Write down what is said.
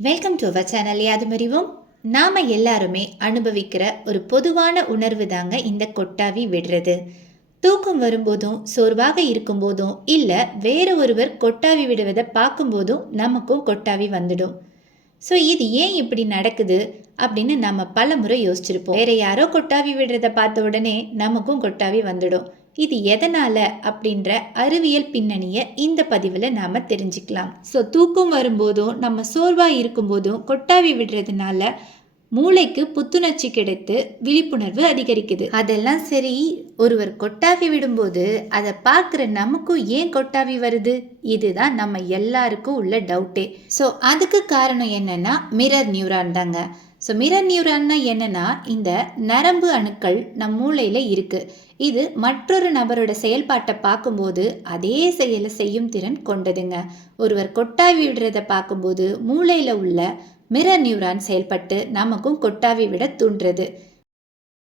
Welcome to our channel Yaadhumarivom. நாம எல்லாருமே அனுபவிக்கிற ஒரு பொதுவான உணர்வு தாங்க இந்த கொட்டாவி விடுறது. தூக்கம் வரும்போதும், சோர்வாக இருக்கும்போதும், இல்ல வேற ஒருவர் கொட்டாவி விடுவதை பார்க்கும்போதும் நமக்கும் கொட்டாவி வந்துடும். ஸோ இது ஏன் இப்படி நடக்குது அப்படின்னு நம்ம பல முறை யோசிச்சிருப்போம். வேற யாரோ கொட்டாவி விடுறத பார்த்த உடனே நமக்கும் கொட்டாவி வந்துடும். இது எதனால அப்படின்ற அறிவியல் பின்னணியை இந்த பதிவில் நாம தெரிஞ்சுக்கலாம். ஸோ தூக்கம் வரும்போதும் நம்ம சோர்வாக இருக்கும்போதும் கொட்டாவி விடுறதுனால மூளைக்கு புத்துணர்ச்சி கிடைத்து விழிப்புணர்வு அதிகரிக்குது. அதெல்லாம் சரி, ஒருவர் கொட்டாவி விடும்போது அதை பார்க்குற நமக்கும் ஏன் கொட்டாவி வருது? இதுதான் நம்ம எல்லாருக்கும் உள்ள டவுட்டே. ஸோ அதுக்கு காரணம் என்னன்னா மிரர் நியூரான் தாங்க. ஸோ மிரர் நியூரான்னா என்னன்னா, இந்த நரம்பு அணுக்கள் நம் மூளையில் இருக்கு. இது மற்றொரு நபரோட செயல்பாட்டை பார்க்கும்போது அதே செயலை செய்யும் திறன் கொண்டதுங்க. ஒருவர் கொட்டாவி விடுறதை பார்க்கும்போது மூளையில் உள்ள மிரர் நியூரான் செயல்பட்டு நமக்கும் கொட்டாவி விட தூண்டுறது.